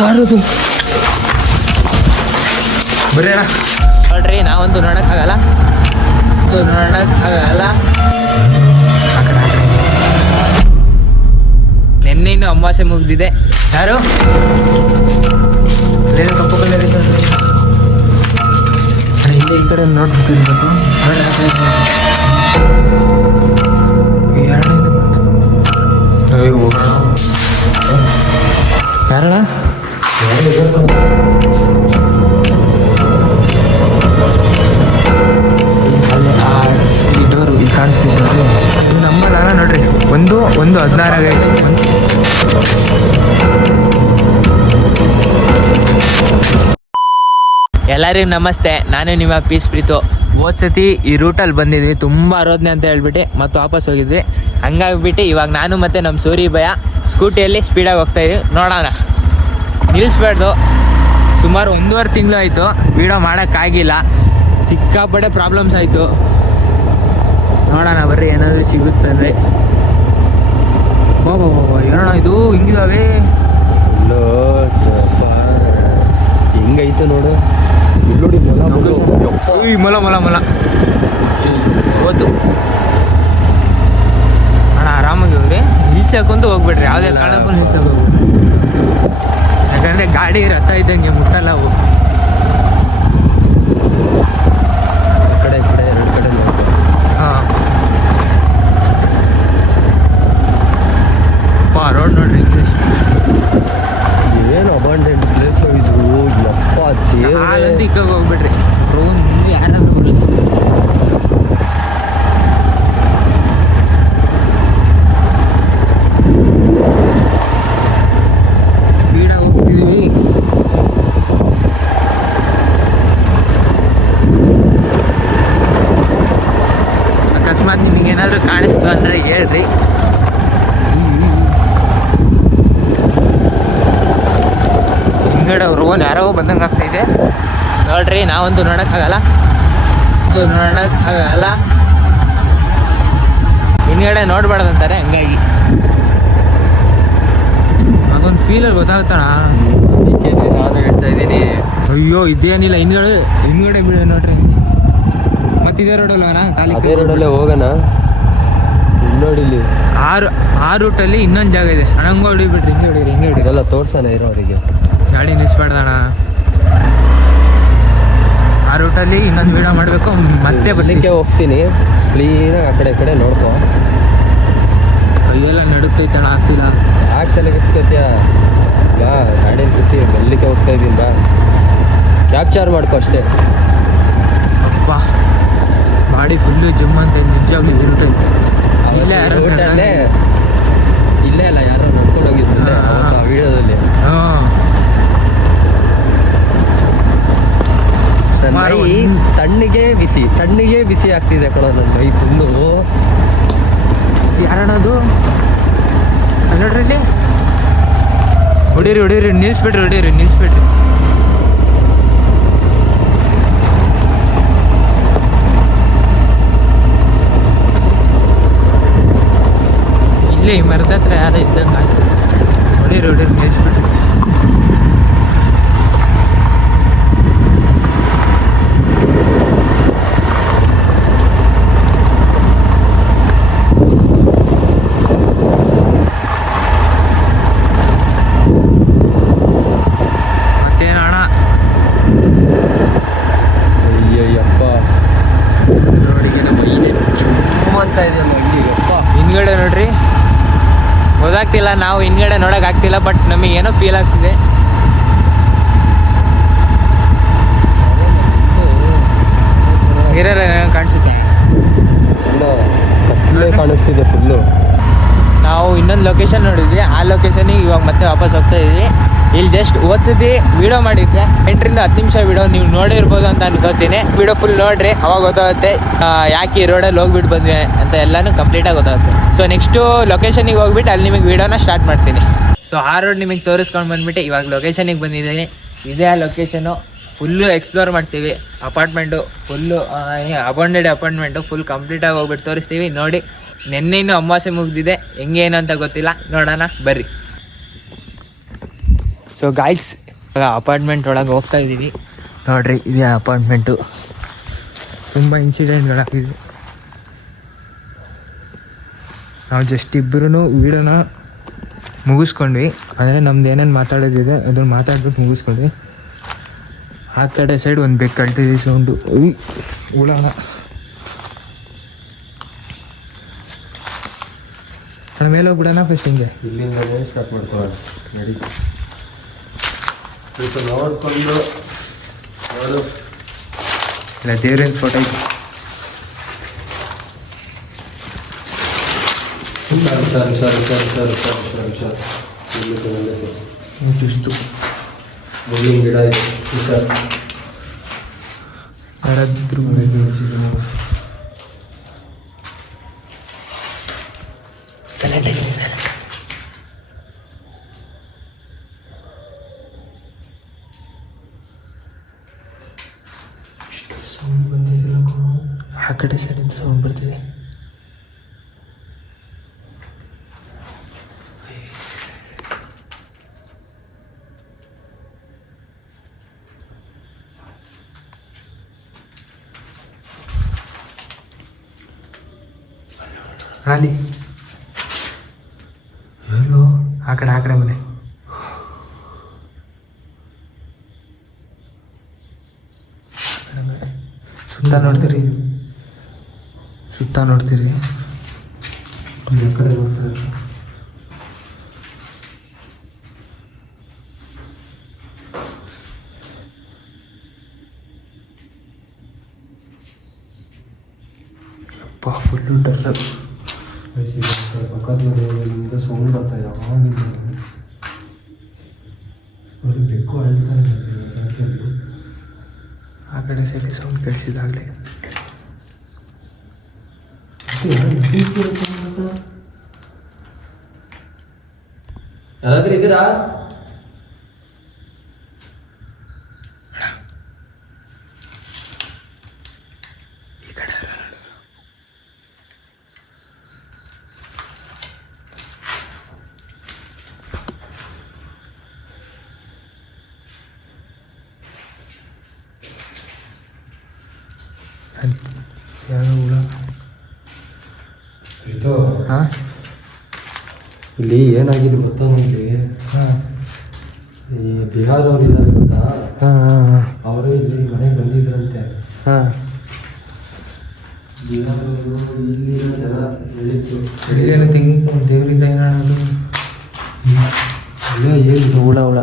ಯಾರದು ಬರ್ರಿ ಅಣ್ಣ ನೋಡ್ರಿ, ನಾವಂತೂ ನೋಡೋಕ್ಕಾಗಲ್ಲ, ನೆನ್ನೆ ಇನ್ನು ಅಮಾವಾಸ್ಯೆ ಮುಗ್ದಿದೆ. ಯಾರು ಕಪ್ಪು ಕಲರ್ ಇಲ್ಲೇ ಈ ಕಡೆ ನೋಡ್ತೀನಿ. ಯಾರಣ ಅಲ್ಲಿ ಡೋರು ಇಲ್ಲಿ ಕಾಣಿಸ್ತಿದೆ ನೋಡ್ರಿ. ಇದು ನಮ್ಮಲ್ಲ ನೋಡ್ರಿ. ಒಂದು 16 ಆಗೈತೆ. ಎಲ್ಲರಿಗೂ ನಮಸ್ತೆ, ನಾನು ನಿಮ್ಮ ಪೀಸ್ ಪ್ರೀತು. ಹೋದ್ಸತಿ ಈ ರೂಟಲ್ಲಿ ಬಂದಿದ್ವಿ, ತುಂಬ ಅರೋದ್ನೆ ಅಂತ ಹೇಳ್ಬಿಟ್ಟು ಮತ್ತೆ ವಾಪಸ್ ಹೋಗಿದ್ವಿ. ಹಂಗಾಗ್ಬಿಟ್ಟು ಇವಾಗ ನಾನು ಮತ್ತು ನಮ್ಮ ಸೂರಿ ಭಯ ಸ್ಕೂಟಿಯಲ್ಲಿ ಸ್ಪೀಡಾಗಿ ಹೋಗ್ತಾಯಿದ್ವಿ. ನೋಡೋಣ, ನಿಲ್ಲಿಸ್ಬಾರ್ದು. ಸುಮಾರು 1.5 ತಿಂಗಳು ಆಯಿತು ವೀಡಿಯೋ ಮಾಡೋಕ್ಕಾಗಿಲ್ಲ, ಸಿಕ್ಕಾಪಟ್ಟೆ ಪ್ರಾಬ್ಲಮ್ಸ್ ಆಯಿತು. ನೋಡೋಣ ಬರ್ರಿ, ಏನಾದರೂ ಸಿಗುತ್ತೆ ಅಂದರೆ. ಬಾಬಾ ಏನೋಣ ಇದು ಹಿಂಗಿದಾವೆ, ಹೆಂಗೈತೆ ನೋಡು. ನೋಡಿ ಮೊಲ ಮೊಲ ಮೊಲ ಓತು ಅಣ್ಣ. ಆರಾಮಾಗಿ ಹೋಗ್ರಿ, ಹಿಲ್ಸ್ ಹಾಕೊಂತ ಹೋಗ್ಬಿಡ್ರಿ, ಯಾವುದೇ ಕಾರಣಕ್ಕೂ ಹಿಲ್ಸ್ ಹೋಗ್ಬಿಡ್ರಿ. ಯಾಕಂದರೆ ಗಾಡಿ ರಥ ಇದ್ದಂಗೆ ಮುಟ್ಟಲ್ಲ ಅವು. ಕಡೆ ಕಡೆ ಎರಡು ಕಡೆ ಹಾಂ ರೋಡ್ ನೋಡ್ರಿ, ಏನು ಅಬಾಂಡೆಂಟ್ ಪ್ಲೇಸ್ ಇದು. ಯಪ್ಪ ಹಾಲಂತ ಇಕ್ಕಾಗ ಹೋಗ್ಬಿಡ್ರಿ, ರೋಡ್ ಮುಂದೆ ಯಾರಾದ್ರೂ ಬರುತ್ತೆ. ಸ್ಪೀಡಾಗಿ ಹೋಗ್ತಿದ್ದೀವಿ. ಅಕಸ್ಮಾತ್ ನಿಮಗೇನಾದರೂ ಕಾಣಿಸ್ತು ಅಂದರೆ ಹೇಳ್ರಿ. ಹಿಂಗಡೆ ಅವ್ರು ಯಾರೋ ಬಂದಂಗೆ ಆಗ್ತಾಯಿದೆ ನೋಡ್ರಿ. ನಾವಂತೂ ನೋಡೋಕ್ಕಾಗಲ್ಲ, ಹಿಂಗಡೆ ನೋಡ್ಬಾರ್ದಂತಾರೆ. ಹಂಗಾಗಿ ಅದೊಂದು ಫೀಲಲ್ಲಿ ಗೊತ್ತಾಗುತ್ತಣ. ನಾನು ಹೇಳ್ತಾ ಇದ್ದೀನಿ, ಅಯ್ಯೋ ಇದೇನಿಲ್ಲ, ಹಿಂಗಡೆ ಬೀಳ ನೋಡ್ರಿ. ಮತ್ತಿದೇ ರೋಡಲ್ಲ ಖಾಲಿ ರೋಡಲ್ಲೇ ಹೋಗೋಣ. ನೋಡಿಲಿ ಆ ರೂಟಲ್ಲಿ ಇನ್ನೊಂದು ಜಾಗ ಇದೆ ಅಣ್ಣ. ಹಂಗೆ ಹೊಡಿಬಿಡ್ರಿ, ಹಿಂಗೆ ಹೊಡಿರಿ. ಇದೆಲ್ಲ ತೋರ್ಸೋಣ ಇರೋರಿಗೆ. ಗಾಡಿ ನಿಲ್ಲಿಸ್ಬಾರ್ದಣ್ಣ. ಆ ರೂಟಲ್ಲಿ ಇನ್ನೊಂದು ವೀಡಿಯೋ ಮಾಡಬೇಕು. ಮತ್ತೆ ಬರ್ಲಿಕ್ಕೆ ಹೋಗ್ತೀನಿ, ಕ್ಲೀನಾಗಿ ಆ ಕಡೆ ಈ ಕಡೆ ನೋಡ್ಕೊ. ಅಲ್ಲೆಲ್ಲ ನಡುತ್ತೈತಣ್ಣ, ಆಗ್ತಿಲ್ಲ. ಆಗ್ತಲ್ಲ ಗಿಸ್ಕೊತ್ಯ ಬಾ, ಗಾಡಿಯಲ್ಲಿ ಕೂತಿ ಬರ್ಲಿಕ್ಕೆ ಹೋಗ್ತಾ ಇದ್ದೀನಿ. ಬಾ, ಕ್ಯಾಪ್ಚರ್ ಮಾಡ್ಕೊ ಅಷ್ಟೇ. ಅಪ್ಪ ಬಾಡಿ ಫುಲ್ಲು ಜಿಮ್ ಅಂತ ನಿಜವಾಗ್ಲೂ ಇರುತ್ತೈತೆ. ಇಲ್ಲೇ ಇಲ್ಲೇ ಅಲ್ಲ, ಯಾರೋ ನೋಡ್ಕೊಂಡು ಹೋಗಿದ್ದೆ ವಿಡಿಯೋದಲ್ಲಿ. ಮೈ ತಣ್ಣಗೆ ಬಿಸಿ ಆಗ್ತಿದೆ ಕಣ ನನ್ನ ಮೈ ಫುಲ್ಲು. ಯಾರಣ್ಣದು ನೋಡ್ರಿ, ಹೊಡೀರಿ ನಿಲ್ಲಿಸ್ಬಿಡ್ರಿ. ಇಲ್ಲೇ ಈ ಮರದ ಹತ್ರ ಯಾರ ಇದ್ದಂಗೆ ಆಯ್ತು. ಹೊಡೀರಿ ನಿಲ್ಲಿಸ್ಬಿಡ್ರಿ. ಮತ್ತೇನಣ್ಣ, ಅಯ್ಯಯ್ಯಪ್ಪ ರೋಡಿಗೆ ನಮ್ಮ ಅಂತ ಇದೆ ಯಪ್ಪ. ಹಿಂದ್ಗಡೆ ನೋಡ್ರಿ, ಗೊತ್ತಾಗ್ತಿಲ್ಲ, ನಾವು ಹಿಂದ್ಗಡೆ ನೋಡೋಕ್ಕಾಗ್ತಿಲ್ಲ, ಬಟ್ ನಮಗೆ ಏನೋ ಫೀಲ್ ಆಗ್ತಿದೆ. ಹಿರಿಯರ ಕಾಣಿಸುತ್ತೆ, ಕಾಣಿಸ್ತಿದೆ ಫುಲ್ಲು. ನಾವು ಇನ್ನೊಂದು ಲೊಕೇಶನ್ ನೋಡಿದ್ವಿ, ಆ ಲೊಕೇಶನಿಗೆ ಇವಾಗ ಮತ್ತೆ ವಾಪಸ್ ಹೋಗ್ತಾ ಇದ್ವಿ. ಇಲ್ಲಿ ಜಸ್ಟ್ ಓದ್ಸತಿ ವಿಡಿಯೋ ಮಾಡಿದ್ದೆ, 8 ರಿಂದ 10 ನಿಮಿಷ ವಿಡಿಯೋ ನೀವು ನೋಡಿರ್ಬೋದು ಅಂತ ಅನ್ಕೋತೀನಿ. ವಿಡಿಯೋ ಫುಲ್ ನೋಡ್ರಿ, ಅವಾಗ ಗೊತ್ತಾಗುತ್ತೆ ಯಾಕೆ ಈ ರೋಡಲ್ಲಿ ಹೋಗ್ಬಿಟ್ಟು ಬಂದ್ವಿ ಅಂತ ಎಲ್ಲನೂ ಕಂಪ್ಲೀಟಾಗಿ ಗೊತ್ತಾಗುತ್ತೆ. ಸೊ ನೆಕ್ಸ್ಟು ಲೊಕೇಶನಿಗೆ ಹೋಗ್ಬಿಟ್ಟು ಅಲ್ಲಿ ನಿಮಗೆ ವಿಡಿಯೋನ ಸ್ಟಾರ್ಟ್ ಮಾಡ್ತೀನಿ. ಸೊ ಆ ರೋಡ್ ನಿಮಗೆ ತೋರಿಸ್ಕೊಂಡು ಬಂದ್ಬಿಟ್ಟು ಇವಾಗ ಲೊಕೇಶನಿಗೆ ಬಂದಿದ್ದೀನಿ. ಇದೇ ಆ ಲೊಕೇಶನು. ಫುಲ್ಲು ಎಕ್ಸ್ಪ್ಲೋರ್ ಮಾಡ್ತೀವಿ. ಅಪಾರ್ಟ್ಮೆಂಟು ಫುಲ್ಲು ಅಬಂಡೆಡ್ ಅಪಾರ್ಟ್ಮೆಂಟು ಫುಲ್ ಕಂಪ್ಲೀಟಾಗಿ ಹೋಗ್ಬಿಟ್ಟು ತೋರಿಸ್ತೀವಿ. ನೋಡಿ ನೆನ್ನೆ ಇನ್ನು ಅಮಾವಾಸ್ಯೆ ಮುಗ್ದಿದೆ, ಹೆಂಗೆ ಏನು ಅಂತ ಗೊತ್ತಿಲ್ಲ, ನೋಡೋಣ ಬರ್ರಿ. ಸೊ ಗಾಯ್ಸ್, ಅಪಾರ್ಟ್ಮೆಂಟ್ ಒಳಗೆ ಹೋಗ್ತಾ ಇದ್ದೀವಿ. ನೋಡ್ರಿ, ಇದೇ ಅಪಾರ್ಟ್ಮೆಂಟು. ತುಂಬ ಇನ್ಸಿಡೆಂಟ್ಗಳಾಗಿವೆ. ನಾವು ಜಸ್ಟ್ ಇಬ್ಬರೂ ವೀಡಿಯೋನ ಮುಗಿಸ್ಕೊಂಡ್ವಿ. ಅಂದರೆ ನಮ್ದು ಏನೇನು ಮಾತಾಡೋದಿದೆ ಅದನ್ನು ಮಾತಾಡ್ಬಿಟ್ಟು ಮುಗಿಸ್ಕೊಂಡ್ವಿ. ಆ ಕಡೆ ಸೈಡ್ ಒಂದು ಬೆಕ್ಕು ಕಳ್ತಿದ್ವಿ, ಸೌಂಡು ಉಳೋಣ. ಮೇಲೆ ಹೋಗ್ಬಿಡೋಣ ಫಸ್ಟ್. ಹಿಂಗೆ ಇಲ್ಲಿಂದಲೇ ಸ್ಟಾರ್ಟ್ ಮಾಡ್ಕೊಳ್ಳೋಣ. ನಡಿ, ಸ್ವಲ್ಪ ನೋಡ್ಕೊಂಡು ನೋಡು. ಇಲ್ಲ, ದೇವ್ರಿನ ಫೋಟೋ ಐತಿ. ಸುಸ್ತು ಮುಳ್ಳಿನ ಗಿಡ ಹುಷಾರು. ಯಾರಾದ್ರೂ ಸೌಂಡ್ ಬಂದಿದ್ದಿಲ್ಲ. ಆ ಕಡೆ ಸೈಡಿಂದ ಸೌಂಡ್ ಬರ್ತಿದೆ. ಅಲ್ಲಿ ಎಲ್ಲೋ ಆ ಕಡೆ ಮನೆ. ಸುತ್ತ ನೋಡ್ತೀರಿ, ಸುತ್ತ ನೋಡ್ತೀರಿ. ಈ ಕಡೆ ನೋಡ್ತಾರೆ. ಅಪ್ಪ ಫುಲ್ಲು ಡರ್. ಪಕ್ಕದ ಮನೆಯಿಂದ ಸೌಂಡ್ ಬರ್ತಾ ಇದೆ. ಯಾವಾಗಿಂದ ಅವರು ಬೆಕ್ಕು ಅಳ್ತಾರೆ. ಆ ಕಡೆ ಸೈಡ್ ಸೌಂಡ್ ಕೇಳಿಸಿದಾಗಲೇ ಯಾರಾದ್ರೂ ಇದ್ದೀರಾ? ಈ ಕಡೆ ಯಾವ ಹುಳ? ಇದು ಹಾಂ, ಇಲ್ಲಿ ಏನಾಗಿದೆ ಗೊತ್ತಾ ನಮಗೆ? ಹಾಂ ಈ ಬಿಹಾರ್ ಅವ್ರು ಇದ್ದಾರೆ ಗೊತ್ತಾ, ಹಾಂ ಹಾಂ ಅವರು ಇಲ್ಲಿ ಮನೆಗೆ ಬಂದಿದ್ರಂತೆ. ಹಾಂ. ಬಿಹಾರ್ ಅವರು ಇಲ್ಲಿನ ಜನ ಹೇಳಿದ್ರು. ಇಲ್ಲೇನು ತೆಂಗಿನ ದೇವರಿಂದ ಏನಾಡೋದು? ಅಲ್ಲೇ ಏನು ಹುಳ ಹುಳ.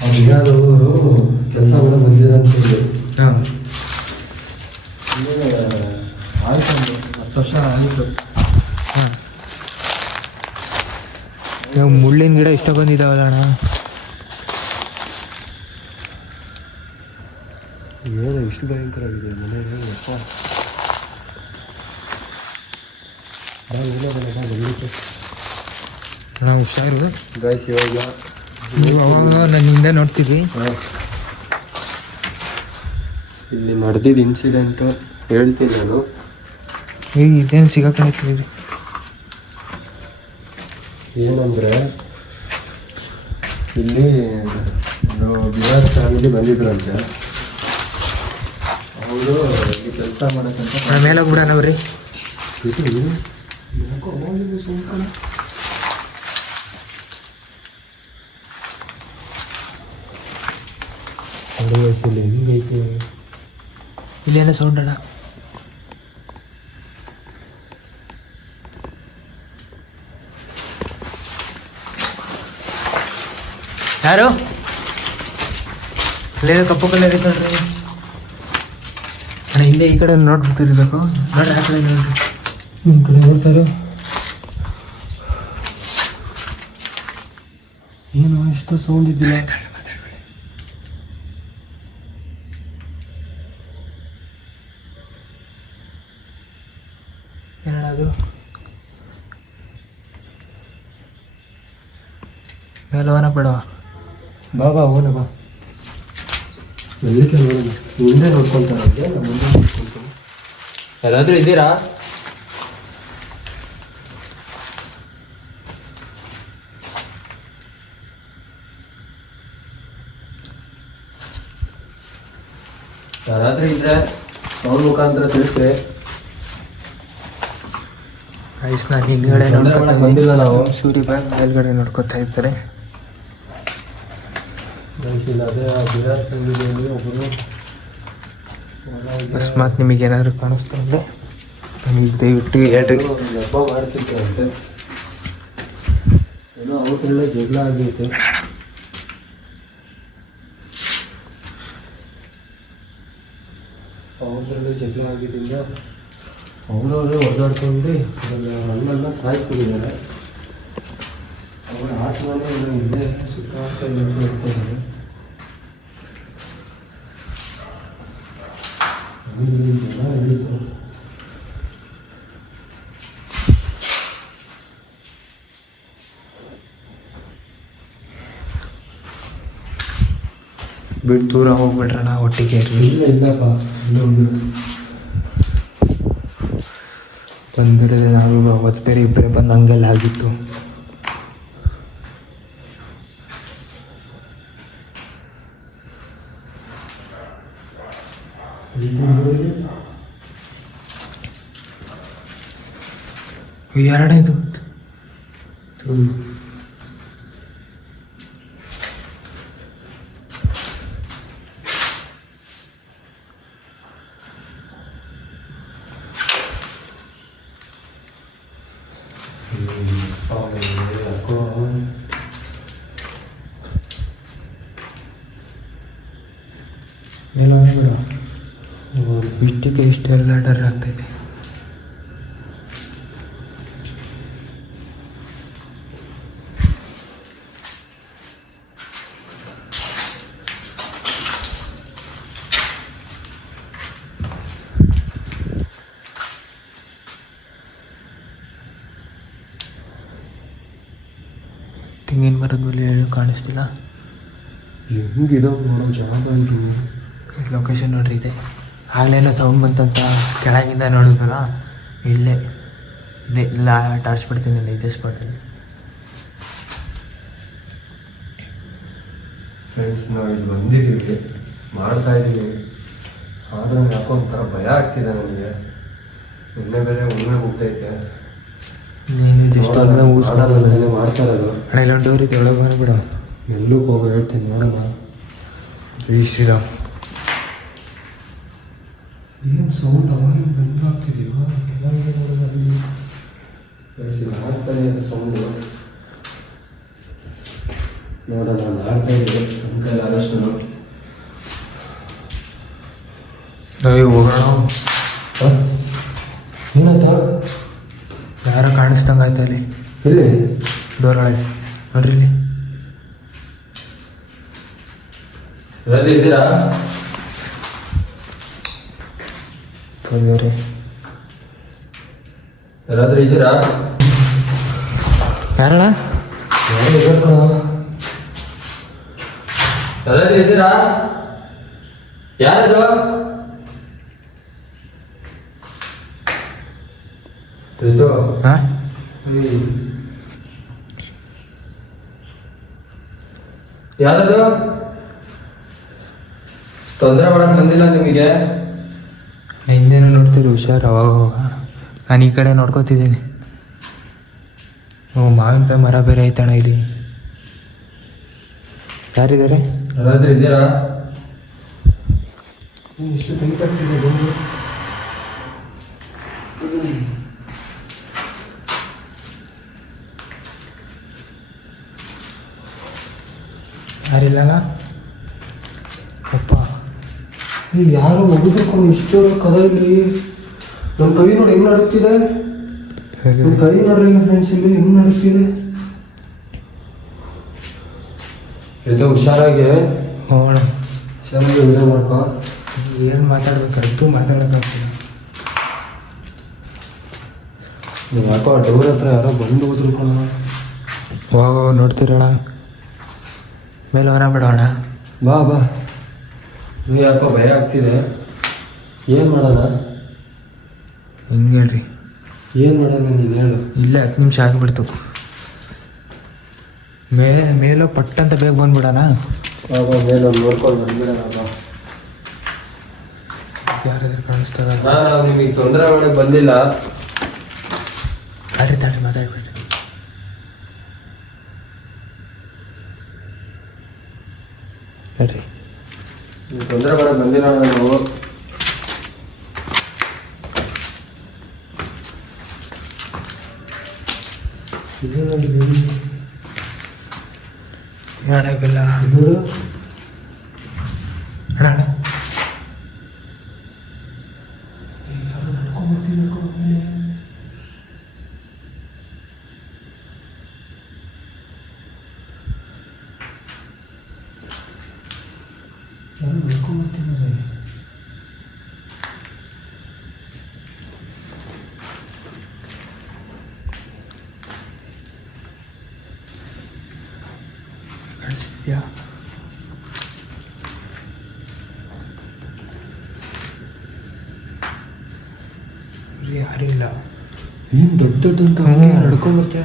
ಆ ಬಿಹಾರ್ ಅವರು ಕೆಲಸ ಕೂಡ ಬಂದಿರಂತೆ. ಹಾಂ, ಆಯ್ತು, 10 ವರ್ಷ ಆಯಿತು. ಹಾಂ. ಇವಾಗ ಮುಳ್ಳಿನ ಗಿಡ ಇಷ್ಟ ಬಂದಿದ್ದಾವಲ್ಲ ಅಣ್ಣ. ಏನು ಇಷ್ಟು ಭಯಂಕರ ಆಗಿದೆ ಮನೆಗೆ? ಯಪ್ಪ, ಬಂದಿತ್ತು. ನಾವು ಹುಷಾರು ಗಾಯ್ಸ್. ಇವಾಗ ನೀವು ಅವಾಗ ನನ್ನ ಹಿಂದೆ ನೋಡ್ತೀವಿ. ಇಲ್ಲಿ ನಡೆದಿದ್ದ ಇನ್ಸಿಡೆಂಟು ಹೇಳ್ತೀನಿ ನಾನು. ಈಗ ಇದೇನು ಸಿಗಾಕೊಂಡಿದ್ದೀವಿ. ಏನಂದರೆ, ಇಲ್ಲಿ ಬಿಹಾರ್ ಫ್ಯಾಮಿಲಿ ಬಂದಿದ್ರಂತೆ. ಅವರು ಇಲ್ಲಿ ಕೆಲಸ ಮಾಡೋಕ್ಕಂತ ನಮ್ಮ ಮೇಲೆ ಕೂಡ ನಾವ್ರಿ ವಯಸ್ಸಲ್ಲಿ ಹೆಂಗೈತೆ ಇಲ್ಲೇನೋ ಸೌಂಡ್ ಅಣ್ಣ. ಯಾರು ಅಲ್ಲೇನೋ ಕಪ್ಪು ಕಲರ್ ಇತ್ತು ನೋಡ್ರಿ ಅಣ್ಣ. ಹಿಂದೆ ಈ ಕಡೆ ನೋಡ್ಬಿಟ್ಟಿರ್ಬೇಕು. ನೋಡ್ರಿ ಆ ಕಡೆ ನೋಡ್ರಿ. ನಿಮ್ಮ ಕಡೆ ನೋಡ್ತಾರೆ. ಏನು ಇಷ್ಟು ಸೌಂಡ್ ಇದ್ದಿಲ್ಲ. ಏನಣ್ಣ ಅದು? ಮೇಲವನ ಬೇಡವ? ಬಾ ಹೋಗೋಣ ಬಾ. ಎಲ್ಲಿಗೆ ನೋಡೋಣ. ಮುಂದೆ ನೋಡ್ಕೊಳ್ತಾರೆ ಅವ್ರಿಗೆ, ನಮ್ಮ ಮುಂದೆ ನೋಡ್ಕೊಳ್ತೀನಿ. ಯಾರಾದರೂ ಇದ್ದೀರಾ? ಯಾರಾದ್ರೂ ಇದ್ರೆ ಅವ್ರ ಮುಖಾಂತರ ತಿಳಿಸ್ರಿ. ಐಸ್ ನಾನು ಹಿಂದ್ಗಡೆ ಬಂದಿಲ್ಲ ನಾವು. ಸೂರಿ ಬ್ಯಾಗ್ ಮೇಲ್ಗಡೆ ನೋಡ್ಕೊತಾ ಇರ್ತಾರೆ. ಅದೇ ಬಿರಾರ್ ತಂದಿದ್ದೀವಿ ಒಬ್ಬರು. ಅಕಸ್ಮಾತ್ ನಿಮಗೆ ಏನಾದರೂ ಕಾಣಿಸ್ತಾ ಇದ್ದರೆ ನಮಗೆ ದಯವಿಟ್ಟು ಹೇಳ್ರಿ. ಹಬ್ಬ ಮಾಡ್ತಿದ್ರಂತೆ, ಏನೋ ಅವ್ರಲ್ಲ ಜಗಳ ಆಗೈತೆ. ಅವ್ರದ್ರಲ್ಲಿ ಜಗಳ ಆಗಿದ್ದರಿಂದ ಅವರವರೇ ಹೊಡೆದಾಡ್ಕೊಂಡು ನನ್ನೆಲ್ಲ ಸಾಯ್ಕೊಂಡಿದ್ದಾರೆ. ಅವರ ಆತ್ಮನೇ ಏನೋ ಇಲ್ಲೇ ಸುತ್ತಾಡ್ತಾ ಇರ್ತಾರೆ. ಹೇಳಿದ್ರು ಬಿಟ್ಟು ದೂರ ಹೋಗ್ಬಿಟ್ರಣ ಒಟ್ಟಿಗೆ. ಇಲ್ಲಪ್ಪ, ಇನ್ನೊಂದು ಬಂದಿರೋದು ನಾವು ಅವತ್ತು ಬೇರೆ ಇಬ್ಬರೇ ಬಂದು ಹಂಗೆಲ್ಲ ಆಗಿತ್ತು. ಎರಡನೇದು ಇಷ್ಟಕ್ಕೆ ಇಷ್ಟೆಲ್ಲ ಡರ್ ಆಗ್ತೈತೆ. ತೆಂಗಿನ ಮರದ ಮೇಲೆ ಏನು ಕಾಣಿಸ್ತಿಲ್ಲ. ಹೆಂಗಿದಾವ ನೋಡೋ ಜಾಗ ಇದು. ಲೊಕೇಶನ್ ನೋಡ್ರಿ ಇದೆ. ಆಗ್ಲೇನೋ ಸೌಂಡ್ ಬಂತಂತ ಕೆಳಗಿಂದ ನೋಡಿದ್ವಲ್ಲ, ಇಲ್ಲೇ ಇದೆ. ಇಲ್ಲ ಟಾರ್ಚ್ ಬಿಡ್ತೀನಿ, ಇದೇ ಸ್ಪಾಟಲ್ಲಿ. ಫ್ರೆಂಡ್ಸ್, ನಾವು ಇಲ್ಲಿ ಬಂದಿದ್ದೀವಿ, ಮಾಡ್ತಾ ಇದ್ದೀವಿ. ಆದರೂ ಯಾಕೋ ಒಂಥರ ಭಯ ಆಗ್ತಿದೆ ನನಗೆ. ಇನ್ನೇ ಬೇರೆ ಉಣ್ಣೆ ಹೋಗ್ತೈತೆ. ನೀನು ಜಸ್ಟ್ ಮಾಡ್ತಾ ಇರೋದು. ಅಣ್ಣ ಇಲ್ಲೊಂದು ಡೋರ್ ಇದೆ, ಒಳಗೆ ಬಂದ್ಬಿಡು. ಎಲ್ಲೂ ಹೋಗೋ ಹೇಳ್ತೀನಿ, ನೋಡೋಣ. ಜೈ ಶ್ರೀರಾಮ್. ಏನು ಸೌಂಡ್ ಅವಾಗ ಬಂದು ಆಗ್ತಿದೀವ ಆಗ್ತಾನೆ ಇದೆ ಸೌಂಡು. ನೋಡೋಣ, ನಾನು ಆಡ್ತಾ ಇದ್ದೆ ನಮ್ಮ ಕೈಲಿ ಆದಷ್ಟು. ಹೋಗೋಣ. ಏನಾಯ್ತಾ? ಯಾರೋ ಕಾಣಿಸ್ದಂಗೆ ಆಯ್ತಾ ಅಲ್ಲಿ? ಎಲ್ಲಿ? ಡೋರ್ ಒಳಗೆ ನೋಡ್ರಿ. ಇಲ್ಲಿ ರಜೆ ಇದ್ದೀರಾ? ಹೋದವ್ರಿ ಯಾರಾದ್ರೂ ಇದ್ದೀರಾ? ಯಾರಣ್ಣ? ಯಾರಾದ್ರೂ ಇದ್ದೀರಾ? ಯಾರದು? ರಿತು. ಹಾಂ, ಯಾರದು? ತೊಂದರೆ ಮಾಡಕ್ ಬಂದಿಲ್ಲ ನಿಮಗೆ? ಹಿಂದೇನೋ ನೋಡ್ತೀರಿ, ಹುಷಾರು. ಅವಾಗ ನಾನು ಈ ಕಡೆ ನೋಡ್ಕೊತಿದ್ದೀನಿ. ಮಾವಿನಕಾಯಿ ಮರ ಬೇರೆ ಐತಣ್ಣ ಇಲ್ಲಿ. ಯಾರಿದ್ದಾರೆ? ಯಾರಾದ್ರೂ ಇದ್ದೀರಾ? ಇಷ್ಟು ಟೈಟ್ ಆಗ್ತಿದೆ ಬಂದು. ಯಾರಿಲ್ಲಲ್ಲ ಅಪ್ಪ. ಈಗ ಯಾರು ಹೋಗ್ಬೇಕು ಇಷ್ಟು ಕದ ಇಲ್ಲಿ. ನನ್ನ ಕೈ ನೋಡಿ ಹೆಂಗ್ ನಡುತ್ತಿದೆ. ನನ್ನ ಕೈ ನೋಡ್ರಿ ಫ್ರೆಂಡ್ಸ್, ಇಲ್ಲಿ ಹೆಂಗ್ ನಡುತ್ತಿದೆ. ಇದು ಹುಷಾರಾಗಿ ಹೋಗೋಣ. ಹುಷಾರಾಗಿ ವಿಡಿಯೋ ಮಾಡ್ಕೊ. ಏನು ಮಾತಾಡ್ಬೇಕಂತೂ ಮಾತಾಡೋಕ್ಕಾಗ್ತಿಲ್ಲ. ನೀವು ಯಾಕೋ ಡೋರ್ ಹತ್ರ ಯಾರೋ ಬಂದು ಹೋದ್ರು ಕಣ. ನೋಡ್ತೀರಣ್ಣ, ಮೇಲೆ ಹೊರ ಬಿಡೋಣ. ಬಾ ಬಾ. ನೀವು ಯಾಕೋ ಭಯ ಆಗ್ತಿದೆ. ಏನು ಮಾಡೋಣ? ಹಿಂಗೆ ಹೇಳ್ರಿ. ಏನು ಮಾಡೋಣ ನೀನು ಹೇಳು. ಇಲ್ಲೇ 10 ನಿಮಿಷ ಆಗಿಬಿಡ್ತು. ಮೇಲೋ ಪಟ್ಟಂತ ಬೇಗ ಬಂದ್ಬಿಡೋಣ. ಬಾ ಬಾ, ಮೇಲೆ ಒಂದು ನೋಡ್ಕೊಂಡು ಬಂದ್ಬಿಡೋಣ. ಬಾ ಯಾರಾದ್ರೂ ಕಾಣಿಸ್ತಾರ? ನಾವು ನಿಮಗೆ ತೊಂದರೆ ಮಾಡಕ್ಕೆ ಬಂದಿಲ್ಲ. ತಾಡಿ ಮಾತಾಡ್ಬೇಡಿ. ಹೇಳ್ರಿ, ನೀವು ತೊಂದರೆ ಮಾಡಕ್ಕೆ ಬಂದಿಲ್ಲ ನಾವು. ಇದು ನೋಡಿ ಮಾಡೋಕ್ಕಿಲ್ಲ ನೋಡು. ಅಣ್ಣ ಕಾಣಿಸ್ತಿದ್ಯಾ? ಯಾರೂ ಇಲ್ಲ. ಏನು ದೊಡ್ಡ ಅಂತ ನಡ್ಕೊಂಡ್ಬರ್ತೀಯ?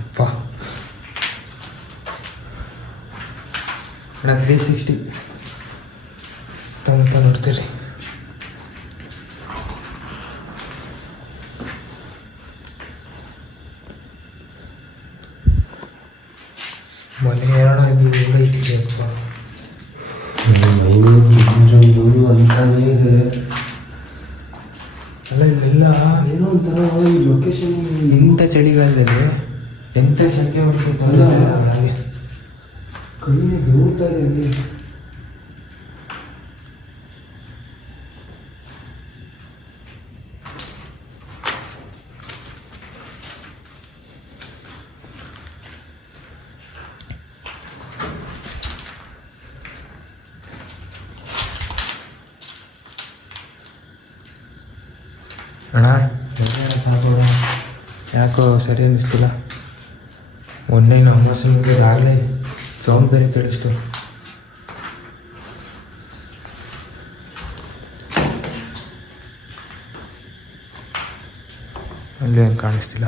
ಅಪ್ಪ ಅಣ್ಣ 360 ಸುತ್ತಮುತ್ತ ನೋಡ್ತೀರಿ. ಮನೆ ಏನೋ ಇದು ಹೆಂಗೈತಿ ಅಪ್ಪ. ಅಂತಾನೇ ಇದೆ. ಅಲ್ಲ ಇಲ್ಲೆಲ್ಲ ಏನೋ ಒಂಥರ ಈ ಲೊಕೇಶನ್ ಇಂಥ ಚಳಿಗಾಲದಲ್ಲಿ ಎಂಥ ಶೆಕೆ ಹೊಡ್ತಿತ್ತಲ್ಲ ಹಾಗೆ ಕೈಗೆ ಬೆವರ್ತಾ ಇದೆ ಅಲ್ಲಿ. ಅಣ್ಣ ಸಾಕೋಣ, ಯಾಕೋ ಸರಿ ಅನ್ನಿಸ್ತಿಲ್ಲ. ಮೊನ್ನೆ ಅಮಾವಾಸ್ಯೆ ಮುಗಿದಾಗಲೇ ಸೌಂಡ್ ಬೇರೆ ಕೇಳಿಸ್ತು. ಅಲ್ಲಿ ಏನು ಕಾಣಿಸ್ತಿಲ್ಲ.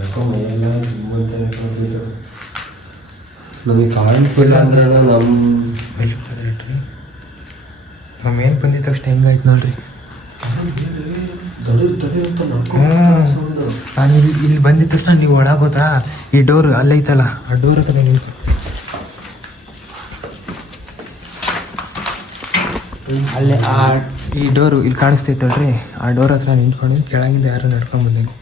ಯಾಕೋ ಮೈಯೆಲ್ಲ ನಮಗೆ ಕಾಣಿಸಿಲ್ಲ ಅಂದ್ರೆ ನಮ್ಮ ಮೇಲೆ ಬಂದಿದ್ದ ತಕ್ಷಣ ಹೆಂಗಾಯ್ತು ನೋಡ್ರಿ. ನಾನು ಇಲ್ಲಿ ಬಂದಿದ ತಕ್ಷಣ ನೀವು ಒಳಗೋದ್ರಾ, ಈ ಡೋರ್ ಅಲ್ಲೈತಲ್ಲ ಆ ಡೋರ್ ಹತ್ರ ನಿಂತು ಅಲ್ಲೇ ಈ ಡೋರು ಇಲ್ಲಿ ಕಾಣಿಸ್ತೈತಲ್ರಿ, ಆ ಡೋರ್ ಹತ್ರ ನಿಂತ್ಕೊಂಡು ಕೆಳಗಿಂದ ಯಾರು ನಡ್ಕೊಂಡು ಬಂದೀನಿ.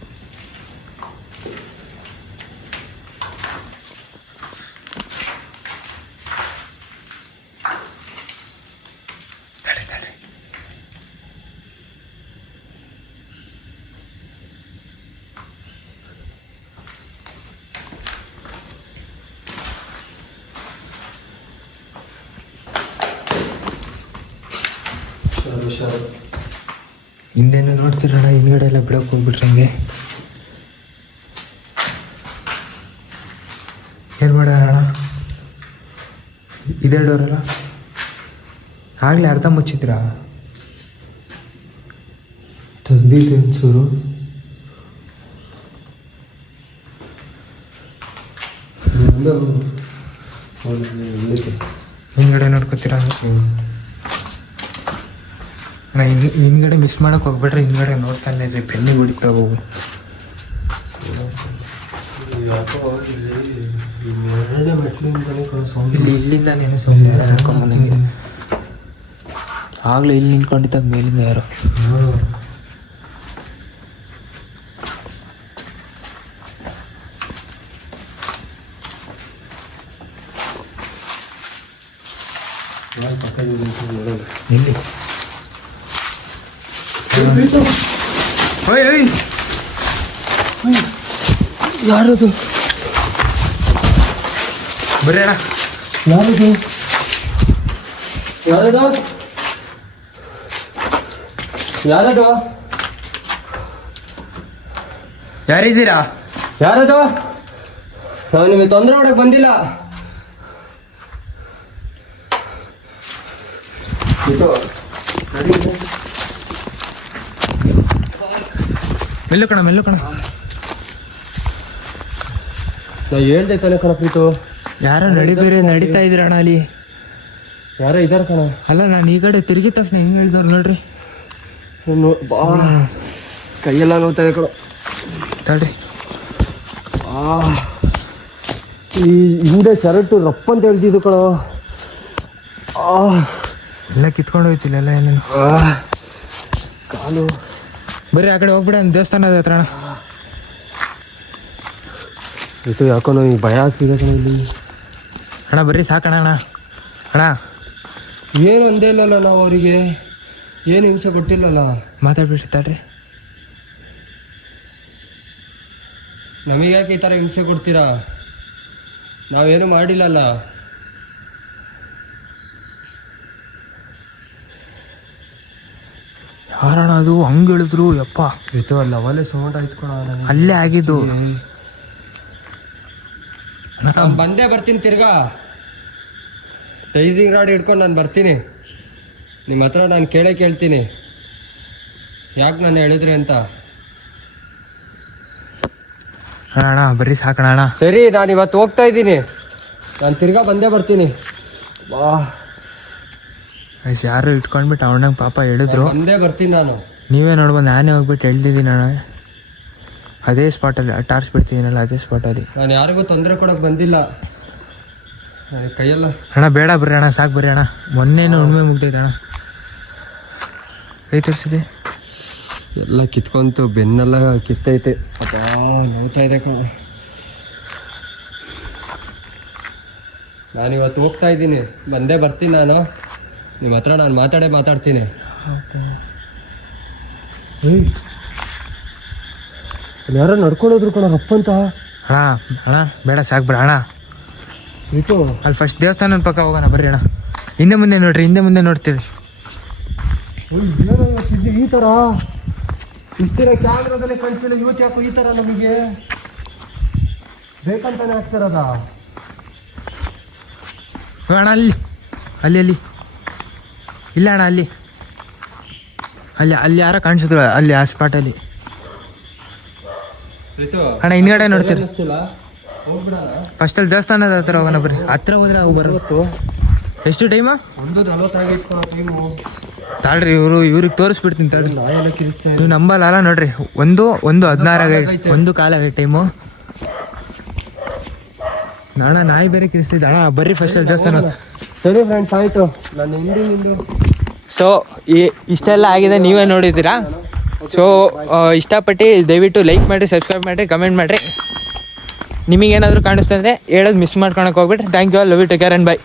ಹಿಂದೇನು ನೋಡ್ತೀರಣ್ಣ, ಹಿಂದ್ಗಡೆ ಎಲ್ಲ ಬಿಡೋಕೆ ಹೋಗ್ಬಿಟ್ರೆ ಹಂಗೆ ಏನು ಮಾಡೋಣ ಅಣ್ಣ? ಇದೇ ಡೋರಲ್ಲ, ಆಗಲೇ ಅರ್ಧ ಮುಚ್ಚಿದ್ರಾ? ತೆಗ್ದಿದ್ದೆ ಒಂಚೂರು. ಹಿಂದ್ಗಡೆ ನೋಡ್ಕೊತೀರಾ? ಅಣ್ಣ ಹಿಂದ್ಗಡೆ ಮಿಸ್ ಮಾಡೋಕೆ ಹೋಗ್ಬಿಟ್ರೆ ಹಿಂದ್ಗಡೆ ನೋಡ್ತಾನೆ ಇದ್ರಿ, ಬೆನ್ನಿಗೆ ಹುಡುಕ್ತಾ ಹೋಗು. ಇಲ್ಲಿಂದಾನೇನು ಸೌಂಡ್ ನಡ್ಕೊಂಬಂದಂಗೆ. ಆಗಲೇ ಇಲ್ಲಿ ನಿಂತ್ಕೊಂಡಿದ್ದಾಗ ಮೇಲಿಂದ ಯಾರೋ ಇಲ್ಲಿ ಯಾರದು? ಬರ್ರಿ ಅಣ್ಣ. ಯಾರದು? ಯಾರದು? ಯಾರದು? ಯಾರಿದ್ದೀರಾ? ಯಾರದು? ನಾವು ನಿಮಗೆ ತೊಂದರೆ ಮಾಡಕ್ಕೆ ಬಂದಿಲ್ಲ. ಇದು ಮೆಲ್ಲು ಕಣ ನಾ ಹೇಳ್ದೆ ತಾನೆ ಕಣ ಪ್ರೀತು, ಯಾರೋ ನಡೀತಾ ಇದ್ರಣ್ಣ ಅಲ್ಲಿ. ಯಾರೋ ಇದಾರ ಕಣ. ಅಲ್ಲ ನಾನು ಈ ಕಡೆ ತಿರುಗಿದ ತಕ್ಷಣ ಹೆಂಗೆ ಹೇಳಿದವ್ರು ನೋಡ್ರಿ. ಬಾ ಕೈಯೆಲ್ಲ ನೋಡ್ತಾ ಇದೆ ಕಣ. ತಡ್ರಿ, ಈ ಹಿಂದೆ ಶರ್ಟು ರಪ್ಪ ಅಂತ ಹೇಳ್ತಿದ್ದು ಕಣ. ಎಲ್ಲ ಕಿತ್ಕೊಂಡು ಹೋಯ್ತಿಲ್ಲ ಎಲ್ಲ ಏನೇನು. ಕಾಲು ಬರ್ರಿ ಆ ಕಡೆ ಹೋಗ್ಬಿಡ, ದೇವಸ್ಥಾನದ ಹತ್ರ ಅಣ್ಣ. ಇದು ಯಾಕೋ ನನಗೆ ಭಯ ಆಗ್ತಿದೆ ಕಣ ಇಲ್ಲಿ. ಅಣ್ಣ ಬರ್ರಿ ಸಾಕಣ ಅಣ್ಣ. ಏನು ಒಂದೇ ಇಲ್ಲಲ್ಲ ನಾವು ಅವರಿಗೆ, ಏನು ಹಿಂಸೆ ಕೊಟ್ಟಿಲ್ಲಲ್ಲ. ಮಾತಾಡ್ಬಿಟ್ರಿ ತಡ್ರಿ. ನಮಗೆ ಯಾಕೆ ಈ ಥರ ಹಿಂಸೆ ಕೊಡ್ತೀರಾ? ನಾವೇನು ಮಾಡಿಲ್ಲಲ್ಲ. ಯಾರಣ ಅದು ಹಂಗೆ ಹೇಳಿದ್ರು ಯಪ್ಪ. ಇದು ಅಲ್ಲ ಅವಲೇ ಸೌಂಡ್ ಆಯ್ತು ಕಣ. ಅಲ್ಲೇ ಆಗಿದ್ದು. ನಾನು ಬಂದೇ ಬರ್ತೀನಿ, ತಿರ್ಗಾ ಟೈಸಿಂಗ್ ರಾಡ್ ಹಿಡ್ಕೊಂಡು ನಾನು ಬರ್ತೀನಿ. ನಿಮ್ಮ ಹತ್ರ ನಾನು ಕೇಳ್ತೀನಿ ಯಾಕೆ ನಾನು ಹೇಳಿದ್ರಿ ಅಂತ. ಅಣ್ಣ ಬರ್ರಿ ಸಾಕಣ ಅಣ್ಣ. ಸರಿ, ನಾನು ಇವತ್ತು ಹೋಗ್ತಾ ಇದ್ದೀನಿ, ನಾನು ತಿರ್ಗಾ ಬಂದೇ ಬರ್ತೀನಿ. ಬಾ ಯಾರು ಇಟ್ಕೊಂಡ್ಬಿಟ್ಟು ಅವನಂಗೆ ಪಾಪ ಹೇಳಿದ್ರು. ಬಂದೇ ಬರ್ತೀನಿ ನಾನು. ನೀವೇ ನೋಡ್ಬೋದು, ನಾನೇ ಹೋಗ್ಬಿಟ್ಟು ಹೇಳ್ತಿದ್ದೀನಿ ಅಣ್ಣ. ಅದೇ ಸ್ಪಾಟಲ್ಲಿ ಟಾರ್ಚ್ ಬಿಡ್ತಿದ್ದೀನಲ್ಲ, ಅದೇ ಸ್ಪಾಟಲ್ಲಿ. ನಾನು ಯಾರಿಗೂ ತೊಂದರೆ ಕೊಡೋಕೆ ಬಂದಿಲ್ಲ. ಕೈಯೆಲ್ಲ ಅಣ್ಣ ಬೇಡ ಬರ್ರಿ ಅಣ್ಣ, ಸಾಕು ಬರ್ರಿ ಅಣ್ಣ. ಮೊನ್ನೆನೂ ಹುಣ್ಣಿಮೆ ಮುಗ್ದೈತೆ ಅಣ್ಣ. ಕೈ ತೋರಿಸಿದೆ, ಎಲ್ಲ ಕಿತ್ಕೊಂತು, ಬೆನ್ನೆಲ್ಲ ಕಿತ್ತೈತೆ. ಅಪ್ಪ ನೋಡ್ತಾ ಇದೆ ಕಣ. ನಾನಿವತ್ತು ಹೋಗ್ತಾ ಇದ್ದೀನಿ, ಬಂದೇ ಬರ್ತೀನಿ ನಾನು. ನಿಮ್ಮ ಹತ್ರ ನಾನು ಮಾತಾಡ್ತೀನಿ. ಯಾರೋ ನಡ್ಕೊಂಡೋದ್ರು ಕಣ ರಪ್ಪಂತ. ಅಣ್ಣ ಬೇಡ ಸಾಕು ಬರ್ರಿ ಅಣ್ಣ. ಇದು ಅಲ್ಲಿ ಫಸ್ಟ್ ದೇವಸ್ಥಾನದ ಪಕ್ಕ ಹೋಗೋಣ ಬರ್ರಿ ಅಣ್ಣ. ಹಿಂದೆ ಮುಂದೆ ನೋಡ್ತೀವಿ. ಈ ಥರ ಇಷ್ಟಿನ ಕ್ಯಾಮ್ರಾದಲ್ಲಿ ಕಾಣಿಸಿಲ್ಲ, ಇವತ್ತು ಯಾಕೋ ಈ ಥರ ನಮಗೆ ಬೇಕಂತಾನೆ ಆಗ್ತಿರೋದ. ಅಣ್ಣ ಅಲ್ಲಿ ಇಲ್ಲ ಅಣ್ಣ, ಅಲ್ಲಿ ಯಾರೋ ಕಾಣಿಸಿದ್ರು, ಅಲ್ಲಿ ಆ ಸ್ಪಾಟಲ್ಲಿ. ಅಣ್ಣ ಹಿಂದ್ಗಡೆ ನೋಡ್ತೀರಿ. ಫಸ್ಟಲ್ಲಿ ದೇವಸ್ಥಾನದ ಹತ್ರ ಹೋಗೋಣ ಬರ್ರಿ. ಹತ್ರ ಹೋದ್ರೆ ಅವು ಬರುತ್ತೆ. ಎಷ್ಟು ಟೈಮು? 1:40 ತಾಳ್ರಿ, ಇವ್ರಿಗೆ ತೋರಿಸ್ಬಿಡ್ತೀನಿ ತಾಳ್ರಿ. ನಾಯೆಲ್ಲ ಕಿರಿಸ್ತಾ ನೀವು ನಂಬಲ್ಲ ನೋಡ್ರಿ. 1:16 ಆಗೈತೆ, 1 ಕಾಲ ಆಗೈತೆ ಟೈಮು. ಅಣ್ಣ ನಾಯಿ ಬೇರೆ ಕಿರಿಸ್ತಿದ್ದ ಅಣ್ಣ. ಬರ್ರಿ ಫಸ್ಟಲ್ಲಿ ದೇವಸ್ಥಾನ. ಸರಿ ಫ್ರೆಂಡ್ಸ್, ಆಯಿತು. ನಾನು ಹಿಂದಿನಿಂದು ಸೊ ಇಷ್ಟೆಲ್ಲ ಆಗಿದೆ, ನೀವೇ ನೋಡಿದ್ದೀರಾ. ಸೊ ಇಷ್ಟಪಟ್ಟು ದಯವಿಟ್ಟು ಲೈಕ್ ಮಾಡಿರಿ, ಸಬ್ಸ್ಕ್ರೈಬ್ ಮಾಡಿರಿ, ಕಮೆಂಟ್ ಮಾಡಿರಿ. ನಿಮಗೇನಾದರೂ ಕಾಣಿಸ್ತಂದರೆ ಹೇಳೋದು ಮಿಸ್ ಮಾಡ್ಕೊಳಕ್ಕೆ ಹೋಗ್ಬಿಟ್ರಿ. Thank you all, love you, take care and by.